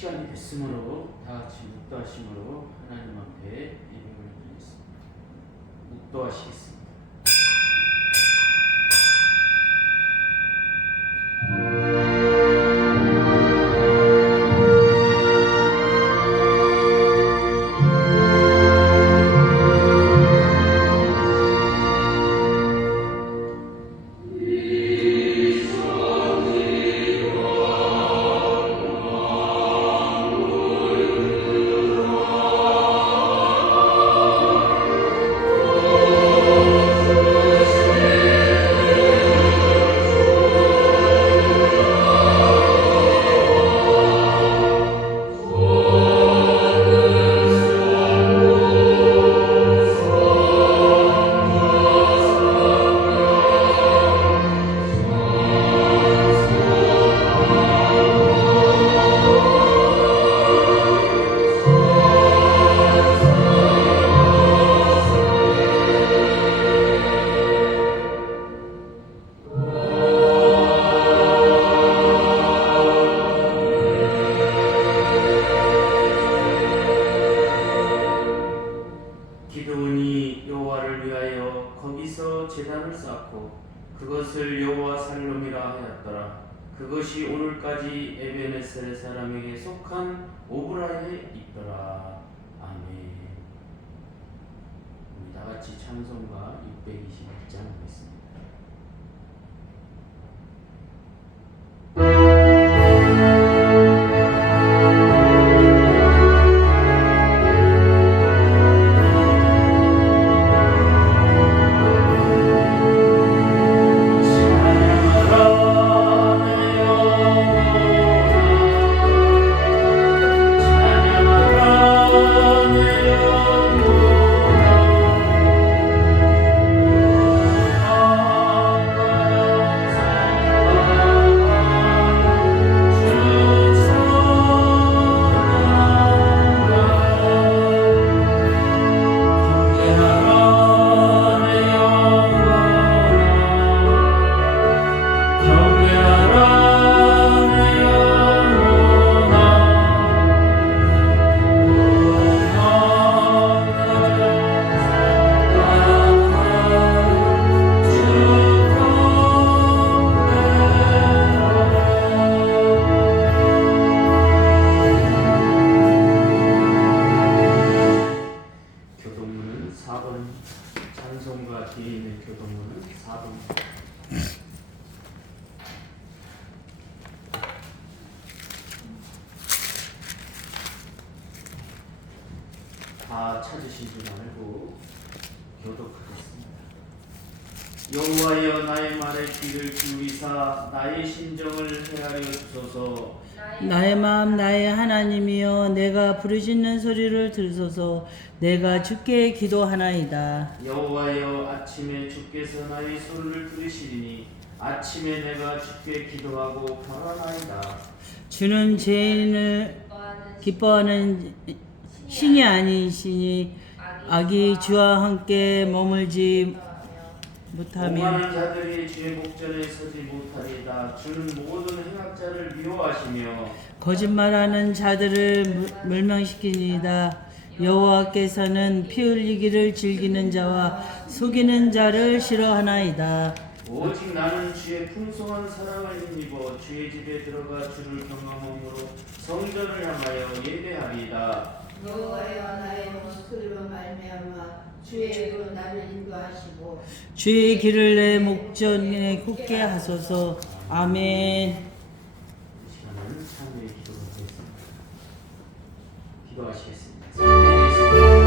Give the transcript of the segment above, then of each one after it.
시간이 됐으므로 다 같이 묵도하심으로 하나님 앞에 예배를 드리겠습니다. 묵도하시겠습니다. 기드온이 여호와를 위하여 거기서 제단을 쌓고 그것을 여호와 살롬이라 하였더라. 그것이 오늘까지 에베네셀 사람에게 속한 오브라에 있더라. 아멘. 우리 다같이 찬송가 621장 하겠습니다. 교동문은 4번, 찬송가 뒤에 있는 교동문은 4번. 다 찾으시지 말고 교독하겠습니다. 여호와여 나의 말에 귀를 기울이사 나의 심정을 헤아려 주소서. 나의 마음 나의 하나님이여 내가 부르짖는 소리를 들으소서. 내가 주께 기도하나이다. 여호와여 아침에 주께서 나의 소리를 들으시리니 아침에 내가 주께 기도하고 바라나이다. 주는 죄인을 기뻐하는 신이 아니시니 악이 주와 함께 머물지 못하며 오만한 자들이 주의 목전에 서지 못하리다. 주는 모든 행악자를 미워하시며 거짓말하는 자들을 멸망시키니이다. 여호와께서는 피 흘리기를 즐기는 자와 속이는 자를 싫어하나이다. 오직 나는 주의 풍성한 사랑을 힘입어 주의 집에 들어가 주를 경험함으로 성전을 향하여 예배하리이다. 여호와여 나의 목소리로 말미암아 주의 입으로 나를 인도하시고 주의 길을 내 목전에 굳게 하소서. 아멘. 이 시간은 참회의 기도로 하겠습니다. 기도하시겠습니다.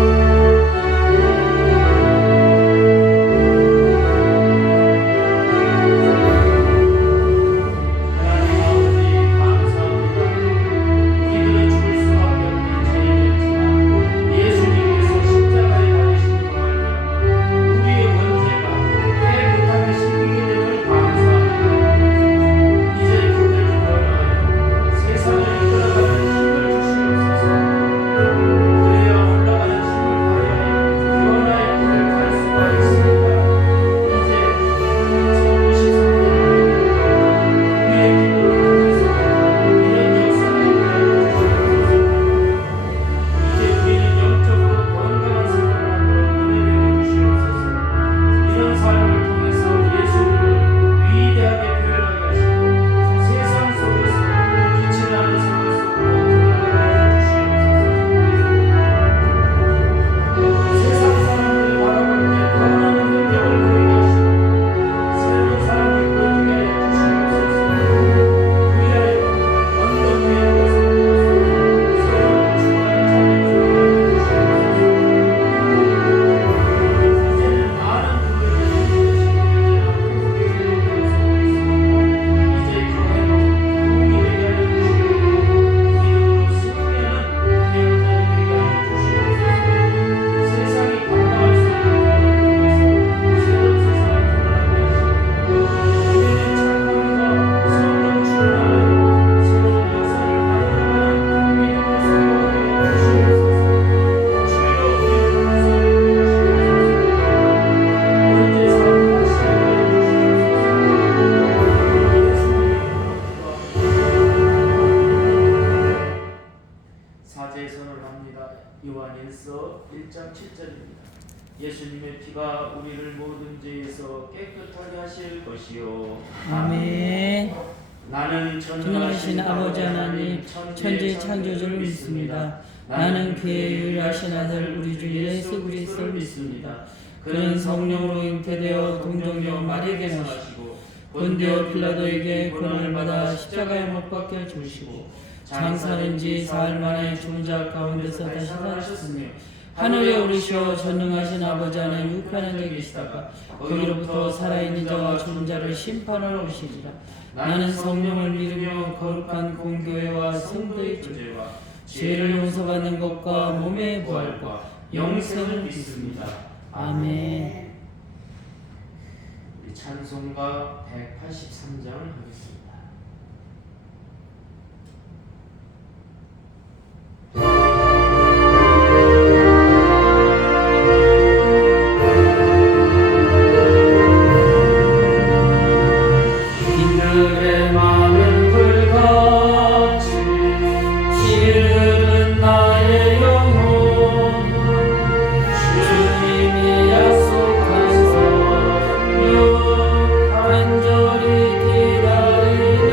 세상을 이끌어가는 힘을 주시옵소서. 요한일서 1장 7절입니다. 예수님의 피가 우리를 모든 죄에서 깨끗하게 하실 것이요. 아멘. 나는 전능하신 아버지 하나님 천지 창조주를 믿습니다. 나는 그의 유일하신 아들 우리 주 예수 그리스도를 믿습니다. 그는 성령으로 잉태되어 동정녀 마리아에게 나시고 본디오 빌라도에게 고난을 받아 십자가에 못 박혀 죽으시고 장사된 지 사흘 만에 죽은 자 가운데서 다시 살아나셨으며 하늘에 오르시어 전능하신 아버지 하나님 우편한 데 계시다가 거기로부터 살아있는 자와 죽은 자를 심판하러 오시리라. 나는 성령을 믿으며 거룩한 공교회와 성도의 교제와 죄를 용서받는 것과 몸의 부활과 영생을 믿습니다. 아멘. 우리 찬송가 183장 하겠습니다. 빈들의 많은 불같이 시들은 나의 영혼 주님이 약속한 성령 간절히 기다리네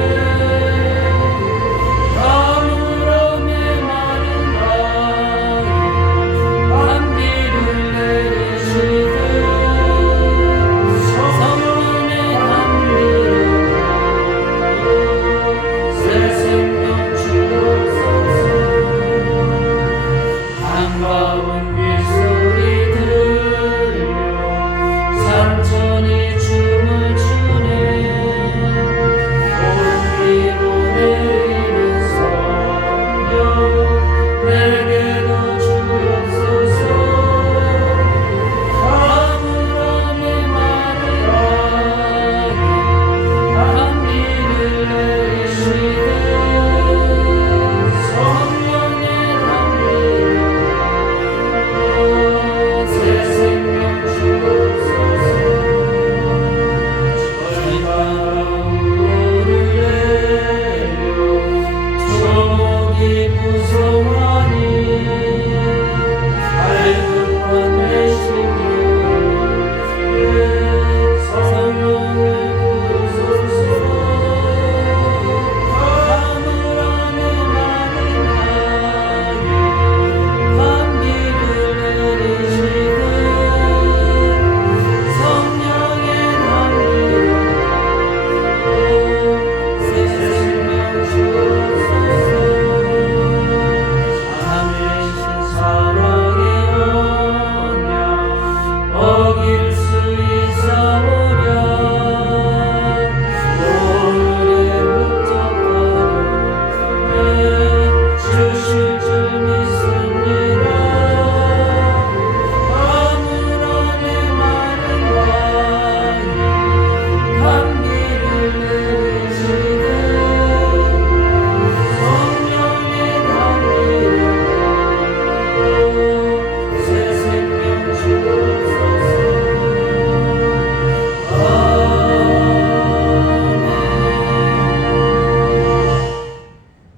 가물음에 마른 땅에 밤비를 내리시듯 성령의 담비로 새 생명 주옵소서. 반가운 빗소리 들려 산천이 춤을 추네 공기로 내리는 성령 내게도 주옵소서. 가물음에 마른 땅에 담비를 내리시듯 성령의 담비로 새 생명 주옵소서. 저희 따라 우로를 내려 저목이 무성하니 갈급한 내 심령에 성령을 부으소서. 가물음에 마른 땅에 밤비를 내리시듯 성령의 담비로 새 생명 주옵소서. 참으신 사랑의 언약 어길 수 있사오랴 오늘의 흑적하루에 주실 줄 믿습니다. 가물음에 마른 땅에 담비를 내리시듯 성령의 담비로 새 생명 주옵소서.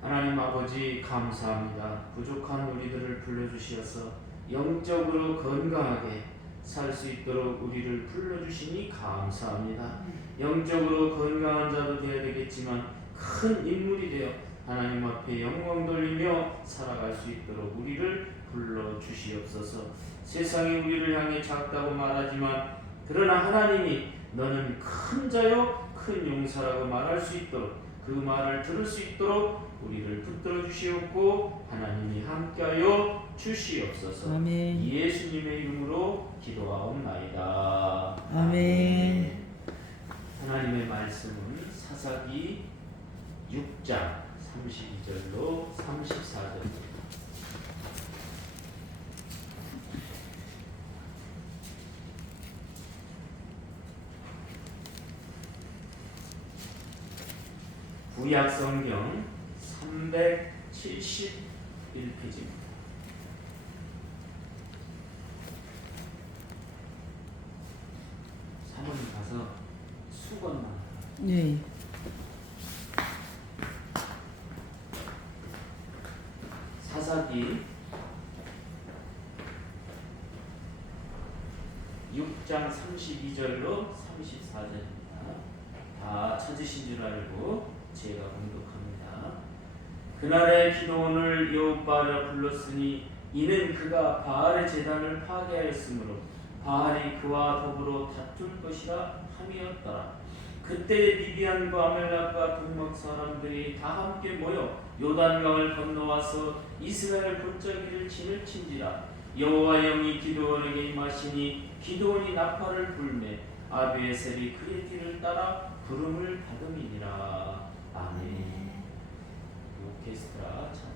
하나님 아버지 감사합니다. 부족한 우리들을 불러주시어서 영적으로 건강하게 살 수 있도록 우리를 불러주시니 감사합니다. 영적으로 건강한 자도 되어야 되겠지만 큰 인물이 되어 하나님 앞에 영광 돌리며 살아갈 수 있도록 우리를 불러주시옵소서. 세상이 우리를 향해 작다고 말하지만 그러나 하나님이 너는 큰 자요 큰 용사라고 말할 수 있도록 그 말을 들을 수 있도록 우리를 붙들어 주시옵고 하나님이 함께하여 주시옵소서. 아멘. 예수님의 이름으로 기도하옵나이다. 아멘. 하나님의 말씀은 사사기 6장 32절로 34절입니다. 구약 성경 371페이지입니다. 사모님 가서 수건만. 네. 사사기 6장 32절로 34절입니다. 다 찾으신 줄 알고 제가 공독합니다. 그날에 기드온을 여호와라 불렀으니 이는 그가 바알의 제단을 파괴하였으므로 바알이 그와 더불어 다툴 것이라 함이었더라. 그때 미디안과 아멜렉과 동막 사람들이 다 함께 모여 요단강을 건너와서 이스라엘 골짜기를 진을 친지라. 여호와 영이 기드온에게 임하시니 기드온이 나팔을 불매 아비에셀이 그의 뒤를 따라 부름을 받음이니라. 아멘. 오케스트라 찬양.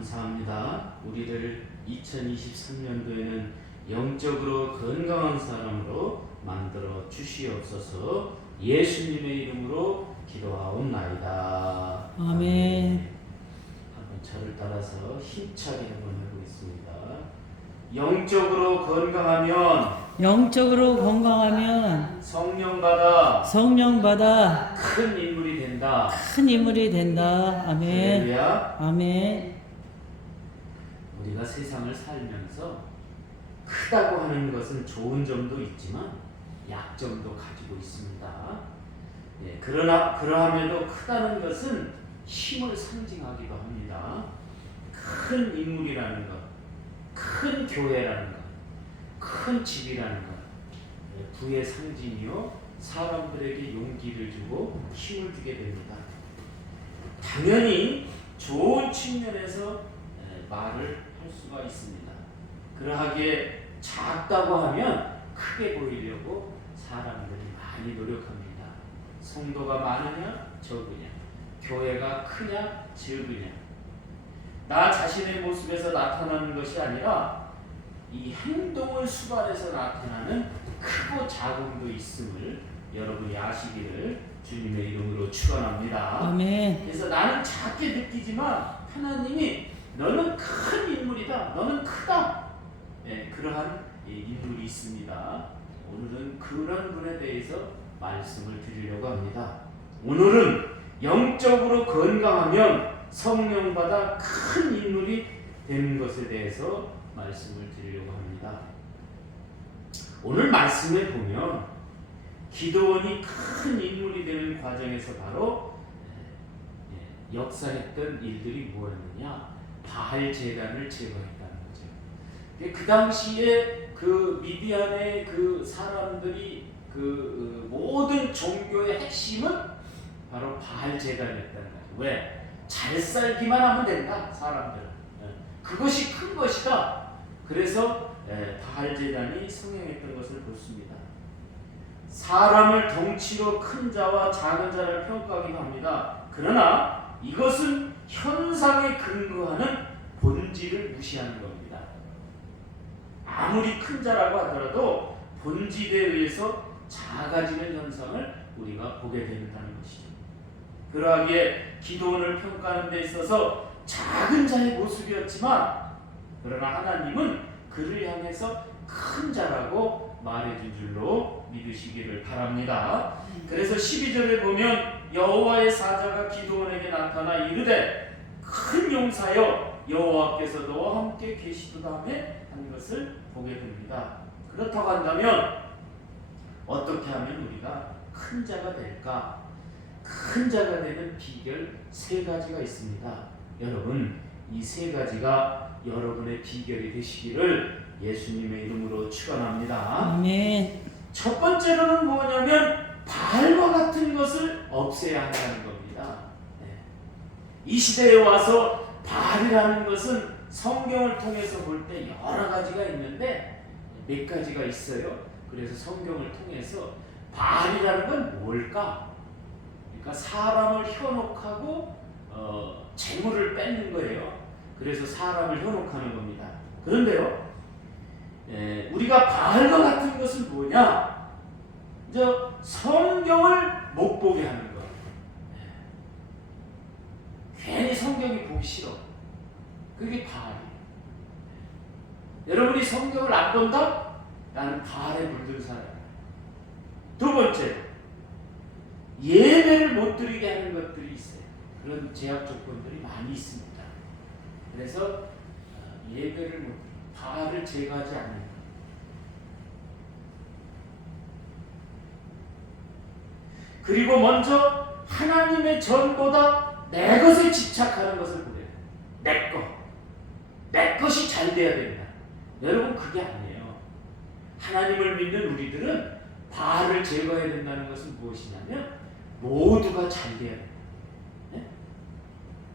감사합니다. 우리를 2023년도에는 영적으로 건강한 사람으로 만들어 주시옵소서. 예수님의 이름으로 기도하옵나이다. 아멘. 한번 저를 따라서 힘차게 한번 해보겠습니다. 영적으로 건강하면 성령 받아 큰 인물이 된다. 아멘. 할렐루야. 아멘. 우리가 세상을 살면서 크다고 하는 것은 좋은 점도 있지만 약점도 가지고 있습니다. 그러함에도 크다는 것은 힘을 상징하기도 합니다. 큰 인물이라는 것, 큰 교회라는 것, 큰 집이라는 것, 부의 상징이요 사람들에게 용기를 주고 힘을 주게 됩니다. 당연히 좋은 측면에서 말을 할 수가 있습니다. 그러하게 작다고 하면 크게 보이려고 사람들이 많이 노력합니다. 성도가 많으냐 적으냐, 교회가 크냐 적으냐, 나 자신의 모습에서 나타나는 것이 아니라 이 행동을 수반해서 나타나는 크고 작음도 있음을 여러분이 아시기를 주님의 이름으로 축원합니다. 아멘. 그래서 나는 작게 느끼지만 하나님이 너는 큰 인물이다, 너는 크다, 그러한 인물이 있습니다. 오늘은 그런 분에 대해서 말씀을 드리려고 합니다. 오늘은 영적으로 건강하면 성령받아 큰 인물이 되는 것에 대해서 말씀을 드리려고 합니다. 오늘 말씀에 보면 기드온이 큰 인물이 되는 과정에서 바로 역사했던 일들이 뭐였느냐? 바알 제단을 제거했다는 거죠. 그 당시에 그 미디안의 그 사람들이 그 모든 종교의 핵심은 바로 바알 제단이었다는 거죠. 왜? 잘 살기만 하면 된다, 사람들은. 그것이 큰 것이다. 그래서 바알 제단이 성행했던 것을 보습니다. 사람을 덩치로 큰 자와 작은 자를 평가하기도 합니다. 그러나 이것은 현상에 근거하는 본질을 무시하는 겁니다. 아무리 큰 자라고 하더라도 본질에 의해서 작아지는 현상을 우리가 보게 된다는 것이죠. 그러하기에 기드온을 평가하는 데 있어서 작은 자의 모습이었지만, 그러나 하나님은 그를 향해서 큰 자라고 말해준 줄로 믿으시기를 바랍니다. 그래서 12절에 보면 여호와의 사자가 기드온에게 나타나 이르되 큰 용사여 여호와께서 너와 함께 계시도다며 한 것을 보게 됩니다. 그렇다고 한다면 어떻게 하면 우리가 큰 자가 될까? 큰 자가 되는 비결 세 가지가 있습니다. 여러분, 이 세 가지가 여러분의 비결이 되시기를 예수님의 이름으로 축원합니다. 아멘. 첫 번째로는 뭐냐면 바알과 같은 것을 없애야 한다는 겁니다. 이 시대에 와서 바알이라는 것은 성경을 통해서 볼 때 여러 가지가 있는데 몇 가지가 있어요. 그래서 성경을 통해서 바알이라는 건 뭘까? 그러니까 사람을 현혹하고 재물을 뺏는 거예요. 그래서 사람을 현혹하는 겁니다. 그런데요, 우리가 바알과 같은 것은 뭐냐? 성경을 못 보게 하는 거예요. 괜히 성경이 보기 싫어. 그게 바알이에요. 여러분이 성경을 안 본다? 나는 바알에 물든 사람이에요. 두 번째, 예배를 못 드리게 하는 것들이 있어요. 그런 제약 조건들이 많이 있습니다. 그래서 예배를 못, 바알을 제거하지 않는 것. 그리고 먼저 하나님의 전보다 내 것에 집착하는 것을 보래요. 내 것. 내 것이 잘 돼야 된다. 여러분, 그게 아니에요. 하나님을 믿는 우리들은 바알을 제거해야 된다는 것은 무엇이냐면 모두가 잘 돼야 된다. 네?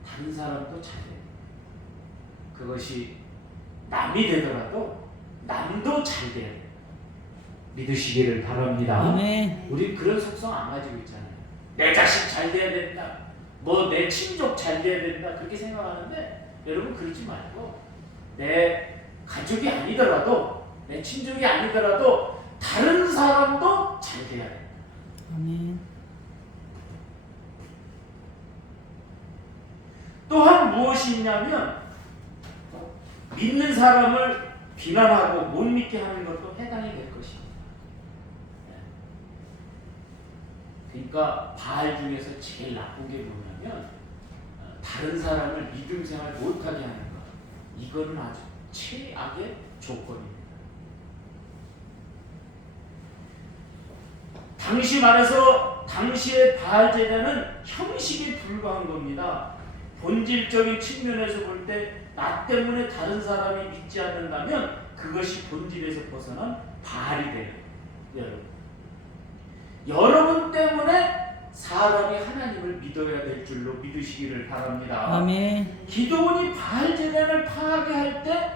다른 사람도 잘 돼야 된다. 그것이 남이 되더라도 남도 잘 돼야 된다. 믿으시기를 바랍니다. 아멘. 우리 그런 속성 안 가지고 있잖아요. 내 자식 잘 돼야 된다, 뭐 내 친족 잘 돼야 된다, 그렇게 생각하는데 여러분, 그러지 말고 내 가족이 아니더라도, 내 친족이 아니더라도 다른 사람도 잘 돼야 된다. 아멘. 또한 무엇이 있냐면 믿는 사람을 비난하고 못 믿게 하는 것도 해당이 될 것입니다. 그러니까 바알 중에서 제일 나쁜 게 뭐냐면 다른 사람을 믿음 생활 못하게 하는 것. 이거는 아주 최악의 조건입니다. 당시 말해서 당시의 바알 제단은 형식에 불과한 겁니다. 본질적인 측면에서 볼 때 나 때문에 다른 사람이 믿지 않는다면 그것이 본질에서 벗어난 바알이 돼요. 여러분, 여러분 때문에 사람이 하나님을 믿어야 될 줄로 믿으시기를 바랍니다. 아멘. 기도원이 바알 제단을 파괴할 때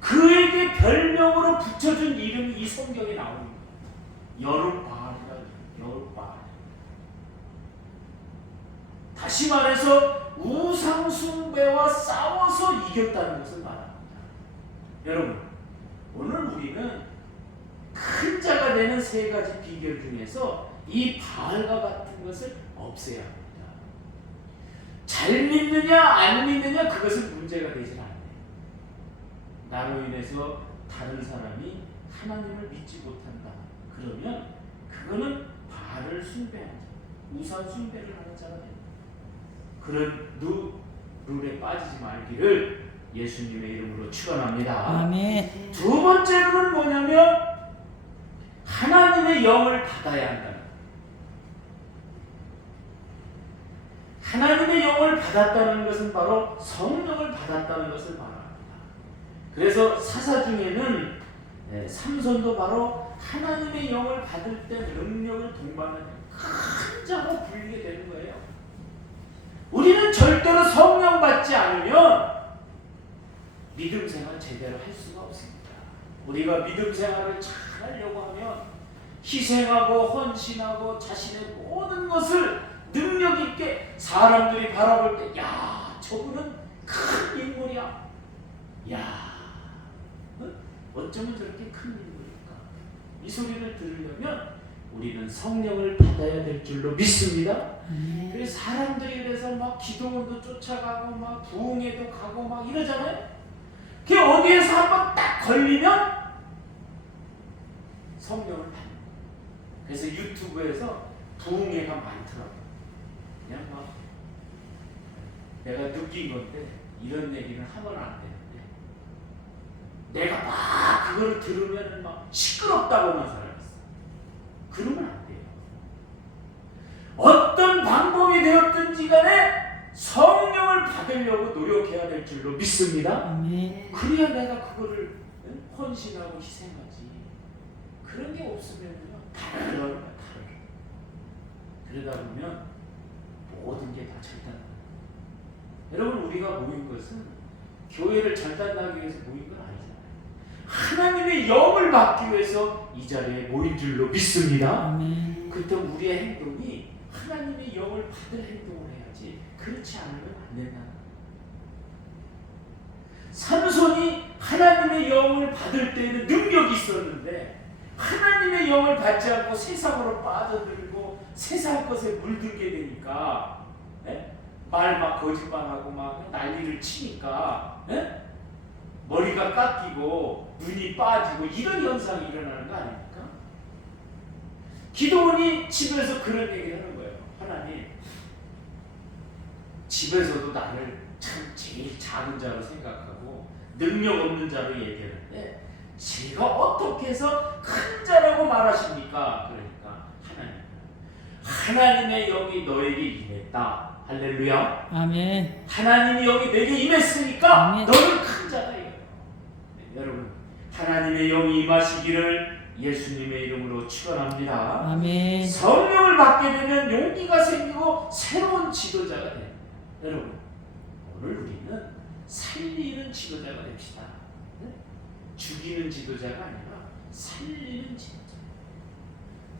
그에게 별명으로 붙여준 이름이 이 성경에 나옵니다. 여룻바알이라. 여룻바알. 다시 말해서 우상 숭배와 싸워서 이겼다는 것을 말합니다. 여러분, 오늘 우리는 큰 자가 되는 세 가지 비결 중에서 이 바알과 같은 것을 없애야 합니다. 잘 믿느냐 안 믿느냐 그것은 문제가 되질 않아요. 나로 인해서 다른 사람이 하나님을 믿지 못한다. 그러면 그거는 바알을 숭배한 자, 우상 숭배를 하는 자가 됩니다. 그런 룰에 빠지지 말기를 예수님의 이름으로 축원합니다. 아멘. 두 번째로는 뭐냐면 하나님의 영을 받아야 한다. 하나님의 영을 받았다는 것은 바로 성령을 받았다는 것을 말합니다. 그래서 사사 중에는 삼손도 바로 하나님의 영을 받을 때 능력을 동반하는 큰 자로 불리게 되는 거예요. 우리는 절대로 성령 받지 않으면 믿음 생활 제대로 할 수가 없습니다. 우리가 믿음 생활을 잘 하려고 하면 희생하고 헌신하고 자신의 모든 것을 능력 있게 사람들이 바라볼 때, 야, 저분은 큰 인물이야. 야, 어쩌면 저렇게 큰 인물일까? 이 소리를 들으려면 우리는 성령을 받아야 될 줄로 믿습니다. 그래서 사람들이 그래서 막 기도원도 쫓아가고 막 부흥회도 가고 막 이러잖아요. 그게 어디에서 한번 딱 걸리면 성령을 받는 거예요. 그래서 유튜브에서 부흥회가 많더라고요. 그냥 막 내가 느낀 건데 이런 얘기는 하면 안 되는데 내가 막 그거를 들으면 막 시끄럽다고 하는 사람이 있어. 그러면 안 돼요. 어떤 방법이 되었든지 간에 성령을 받으려고 노력해야 될 줄로 믿습니다. 아멘. 그래야 내가 그거를 헌신하고 희생하지. 그런 게 없으면요 다른 거야. 그러다 보면 모든 게 다 절단나요. 여러분, 우리가 모인 것은 교회를 절단나기 위해서 모인 건 아니잖아요. 하나님의 영을 받기 위해서 이 자리에 모인 줄로 믿습니다. 아멘. 그때 우리의 행동이 하나님의 영을 받을 행동을 해야지 그렇지 않으면 안 된다. 삼손이 하나님의 영을 받을 때에는 능력이 있었는데 하나님의 영을 받지 않고 세상으로 빠져들고 세상 것에 물들게 되니까 말 막 거짓말하고 막 난리를 치니까 머리가 깎이고 눈이 빠지고 이런 현상이 일어나는 거 아닙니까? 기도원이 집에서 그런 얘기를 하는 거예요. 하나님, 집에서도 나를 참 제일 작은 자로 생각하고 능력 없는 자로 얘기하는데 제가 어떻게 해서 큰 자라고 말하십니까? 그러니까 하나님의 영이 너에게 임했다. 할렐루야. 아멘. 하나님이 영이 내게 임했으니까 아멘. 너는 큰 자다 이거예요. 여러분, 하나님의 영이 임하시기를 예수님의 이름으로 축원합니다. 아멘. 성령을 받게 되면 용기가 생기고 새로운 지도자가 됩니다. 여러분, 오늘 우리는 살리는 지도자가 됩시다. 죽이는 지도자가 아니라 살리는 지도자.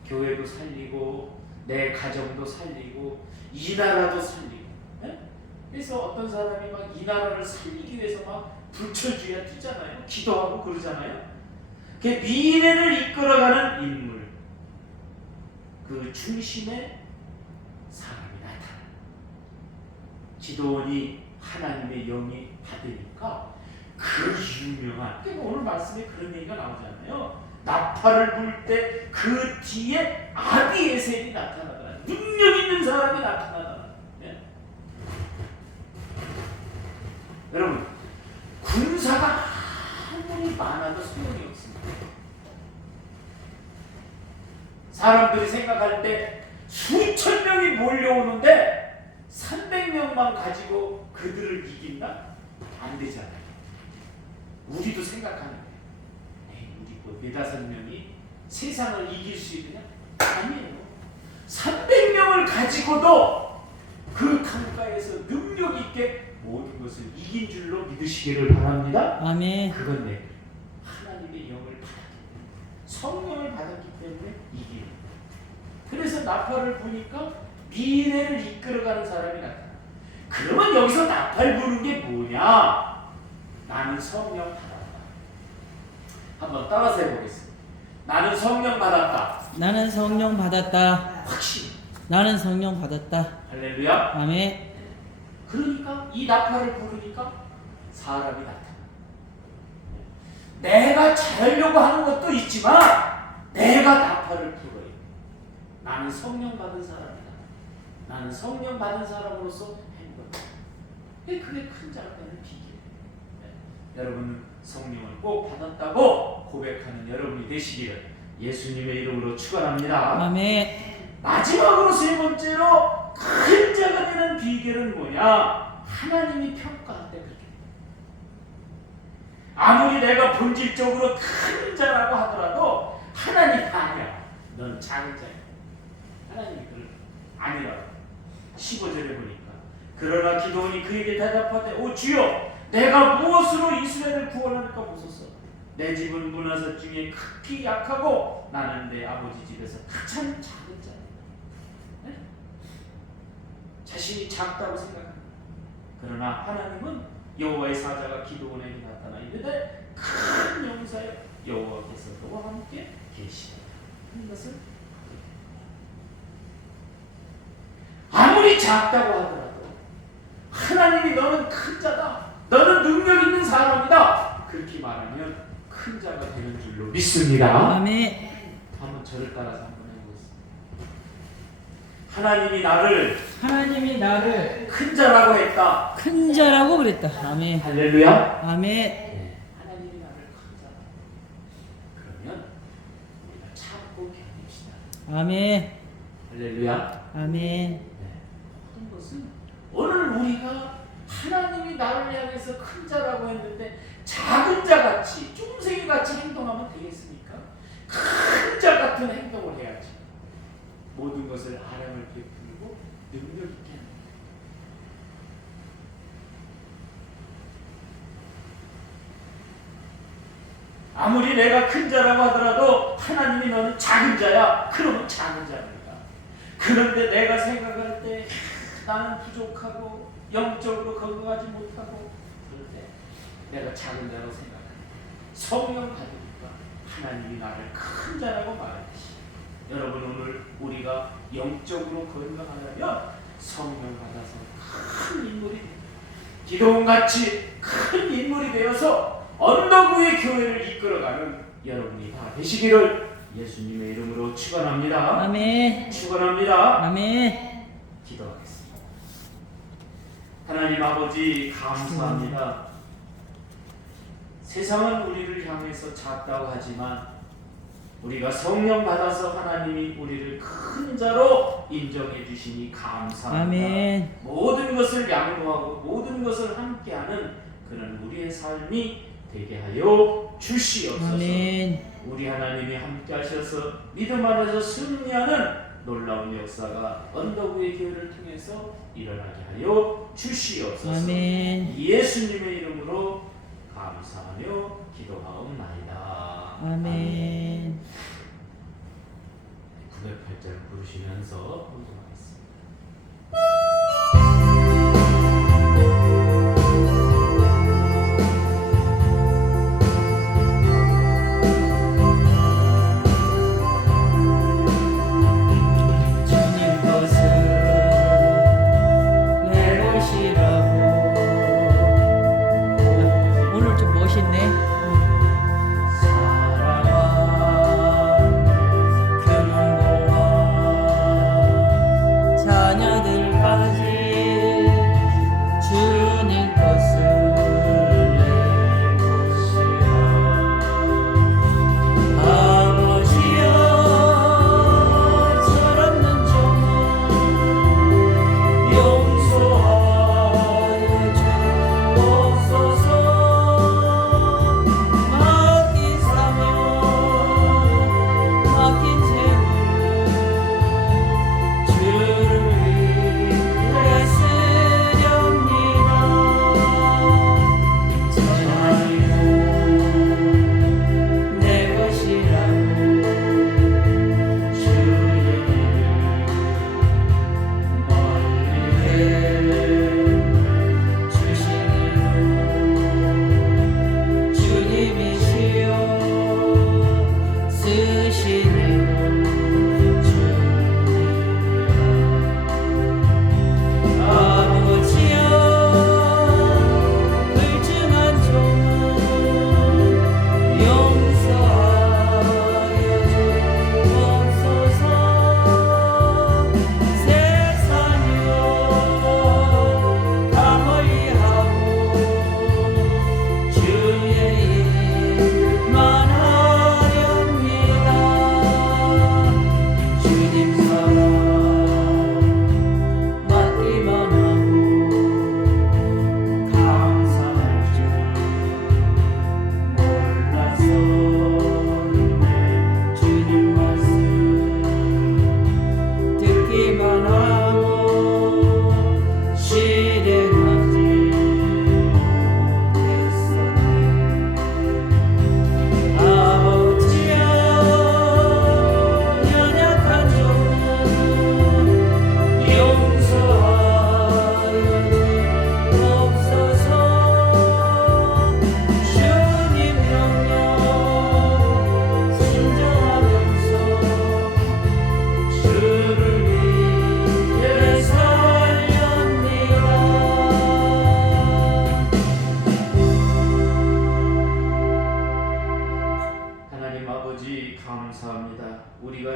교회도 살리고 내 가정도 살리고 이 나라도 살리고. 그래서 어떤 사람이 막 이 나라를 살리기 위해서 막 불철주야 뛰잖아요. 기도하고 그러잖아요. 그 미래를 이끌어가는 인물, 그 중심에 사람이 나타나. 지도원이 하나님의 영이 받으니까 그 유명한, 그러니까 오늘 말씀에 그런 얘기가 나오잖아요. 나팔을 불 때 그 뒤에 아비에셀이 나타나더라. 능력 있는 사람이 나타나더라. 여러분, 군사가 아무리 많아도 소용이 없습니다. 사람들이 생각할 때 수천 명이 몰려오는데 300명만 가지고 그들을 이긴다? 안 되잖아요. 우리도 생각하는 거예요. 우리 뭐 4-5명이 세상을 이길 수 있느냐? 아니에요. 300명을 가지고도 그 강가에서 능력 있게 모든 것을 이긴 줄로 믿으시기를 바랍니다. 아멘. 그건 내 하나님의 영을 받았기 때문에, 성령을 받았기 때문에 이기는. 그래서 나팔을 부니까 미래를 이끌어가는 사람이 나타나. 그러면 여기서 나팔 부는 게 뭐냐? 나는 성령 받았다. 한번 따라서 해보겠습니다. 나는 성령 받았다. 나는 성령 받았다. 확신. 나는 성령 받았다. 할렐루야. 아멘. 그러니까 이 나팔을 부르니까 사람이 나타나. 내가 잘하려고 하는 것도 있지만 내가 나팔을 불어요. 나는 성령 받은 사람이다. 나는 성령 받은 사람으로서 행동해. 그게 큰 자가 되는 비결이에요. 여러분은 성령을 꼭 받았다고 고백하는 여러분이 되시기를 예수님의 이름으로 축원합니다. 아멘. 마지막으로 세 번째로 큰 자가 되는 비결은 뭐냐? 하나님이 평가할 때 그렇게. 아무리 내가 본질적으로 큰 자라고 하더라도 하나님 아니야. 넌 작은 자야. 하나님이 그걸 아니라고. 15절에 보니까 그러나 기도원이 그에게 대답하되 오 주여 내가 무엇으로 이스라엘을 구원할까 보소서. 내 집은 문화사 중에 극히 약하고 나는 내 아버지 집에서 가장 작은 자야. 네? 자신이 작다고 생각합니다. 그러나 하나님은 여호와의 사자가 기도원에게 나타나 이르되 큰 용사여 여호와께서 너와 함께 계시다. 이것을 아무리 작다고 하더라도 하나님이 너는 큰 자다. 너는 능력 있는 사람이다. 그렇게 말하면 큰 자가 되는 줄로 믿습니다. 아멘. 한번 저를 따라서 한번 해보겠습니다. 하나님이 나를 큰 자라고 했다. 큰 자라고 그랬다. 아멘. 할렐루야. 아멘. 네, 하나님이 나를 큰 자라. 그러면 우리가 참고 견딥시다. 아멘. 할렐루야. 아멘. 모든 것은 오늘 우리가 하나님이 나를 향해서 큰 자라고 했는데 작은 자같이 쫌생이 같이 행동하면 되겠습니까? 큰 자 같은 행동을 해야지. 모든 것을 아량을 베풀고 능력 있게 하는 거예요. 아무리 내가 큰 자라고 하더라도 하나님이 너는 작은 자야. 그러면 작은 자입니다. 그런데 내가 생각할 때 나는 부족하고 영적으로 건강하지 못하고 그럴 때 내가 작은 자라고 생각합니다. 성령 받으니까 하나님이 나를 큰 자라고 말하듯이 여러분 오늘 우리가 영적으로 건강하려면 성령 받아서 큰 인물이 기도원같이 큰 인물이 되어서 언덕 위의 교회를 이끌어가는 여러분이 다 되시기를 예수님의 이름으로 축원합니다. 아멘. 축원합니다. 아멘. 기도하겠습니다. 하나님 아버지 감사합니다. 세상은 우리를 향해서 작다고 하지만 우리가 성령 받아서 하나님이 우리를 큰 자로 인정해 주시니 감사합니다. 아멘. 모든 것을 양보하고 모든 것을 함께하는 그런 우리의 삶이 되게 하여 주시옵소서. 아멘. 우리 하나님이 함께 하셔서 믿음 안에서 승리하는 놀라운 역사가 언덕 위의 교회를 통해서 일어나게 하여 주시옵소서. 아멘. 예수님의 이름으로 감사하며 기도하옵나이다. 아멘. 908절 부르시면서 헌송하겠습니다. 주님 것을 내 것이라고. 오늘 좀 멋있네. 사랑한 그 눈보라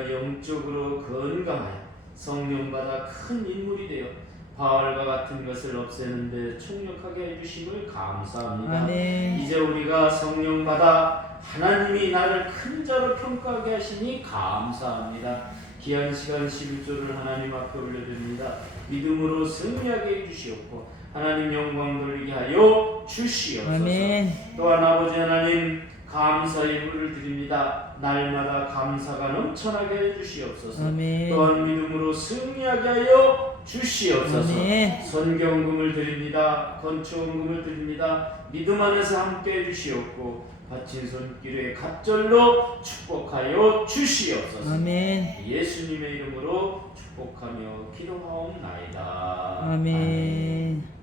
우리가 영적으로 건강하여 성령받아 큰 인물이 되어 바알과 같은 것을 없애는데 총력하게 해주심을 감사합니다. 아멘. 이제 우리가 성령받아 하나님이 나를 큰 자로 평가하게 하시니 감사합니다. 귀한 시간 11조를 하나님 앞에 올려드립니다. 믿음으로 승리하게 해주시옵고 하나님 영광 돌리게 하여 주시옵소서. 아멘. 또한 아버지 하나님 감사의 물을 드립니다. 날마다 감사가 넘쳐나게 해주시옵소서. 아멘. 또한 믿음으로 승리하게 하여 주시옵소서. 아멘. 선경금을 드립니다. 건축원금을 드립니다. 믿음 안에서 함께 해주시옵고 바친 손길에 갑절로 축복하여 주시옵소서. 아멘. 예수님의 이름으로 축복하며 기도하옵나이다. 아멘.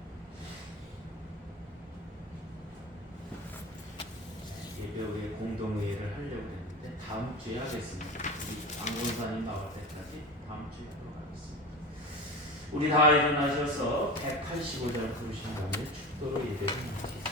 예배의 공동회의를 하려고 했는데 다음 주에 하겠습니다. 우리 안건사님 나올 때까지 다음 주에 하도록 하겠습니다. 우리 다 일어나셔서 185절 부르신 다음에 축도로 예배를 마치겠습니다.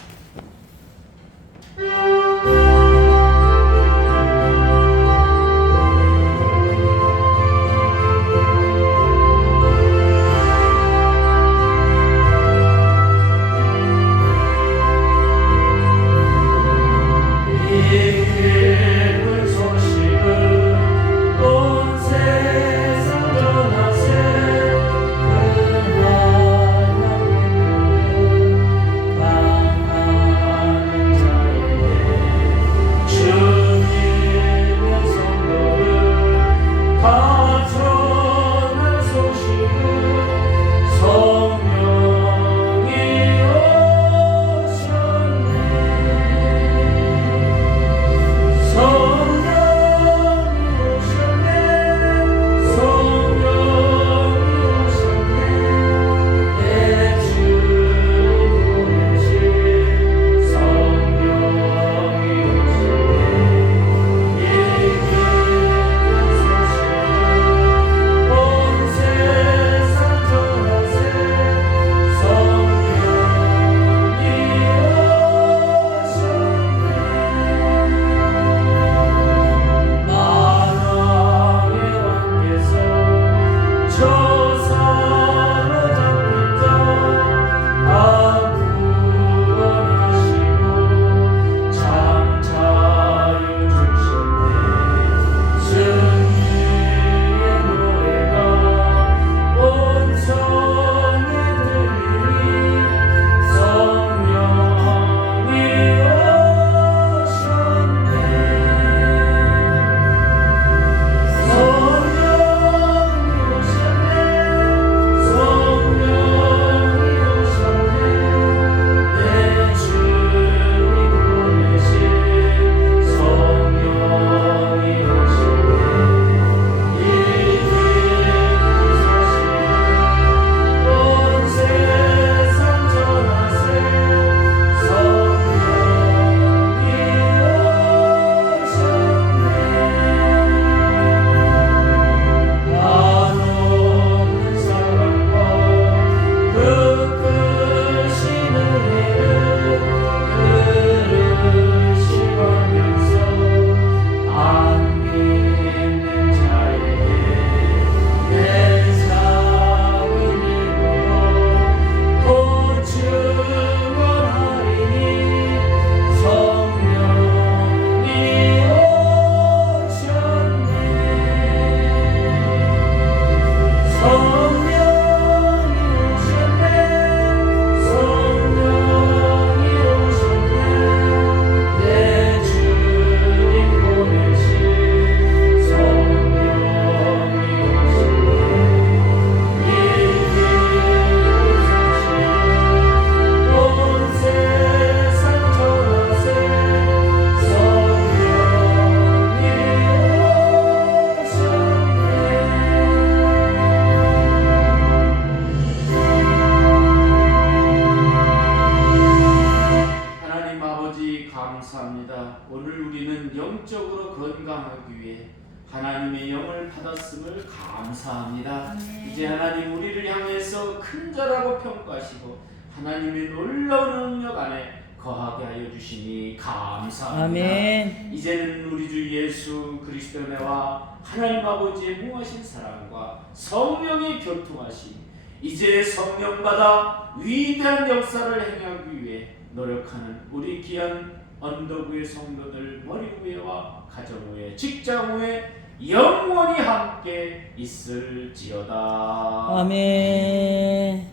하나님의 영을 받았음을 감사합니다. 이제 하나님 우리를 향해서 큰 자라고 평가하시고 하나님의 놀라운 능력 안에 거하게 하여 주시니 감사합니다. 아멘. 이제는 우리 주 예수 그리스도의 은혜와 하나님 아버지의 무하신 사랑과 성령의 교통하심, 이제 성령받아 위대한 역사를 행하기 위해 노력하는 우리 귀한 언덕위의 성도들 머리 위에와 가정 위에 직장 위에 영원히 함께 있을지어다. 아멘.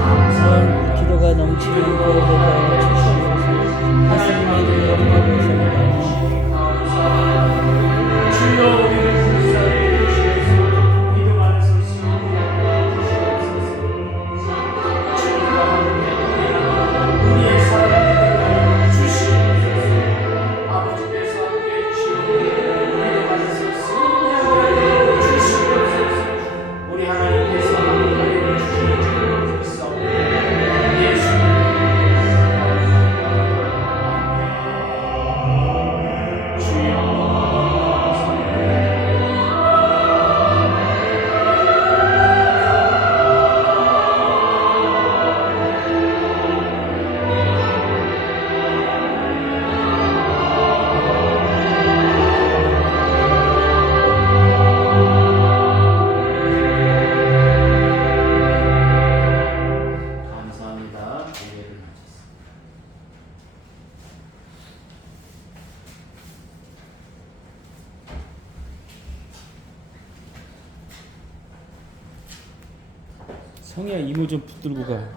감사합니다. 기도가 넘치는 교회가 주시옵소서. 하나님의 영광을 주여 우리를 불쌍히 여기시옵소서. 믿음 안에서 승리하게 주시옵소서. 주님과 함께 우리의 삶을 되게 주시옵소서. 아버지께서 함께 해주시옵소서. 믿음 안에서 승리하게 주시옵소서. 우리 하나님께서 함께 해주시는 주를 믿사오니 예수님 감사합니다. 예배를 마쳤습니다. 성희야 이모 좀 붙들고 가.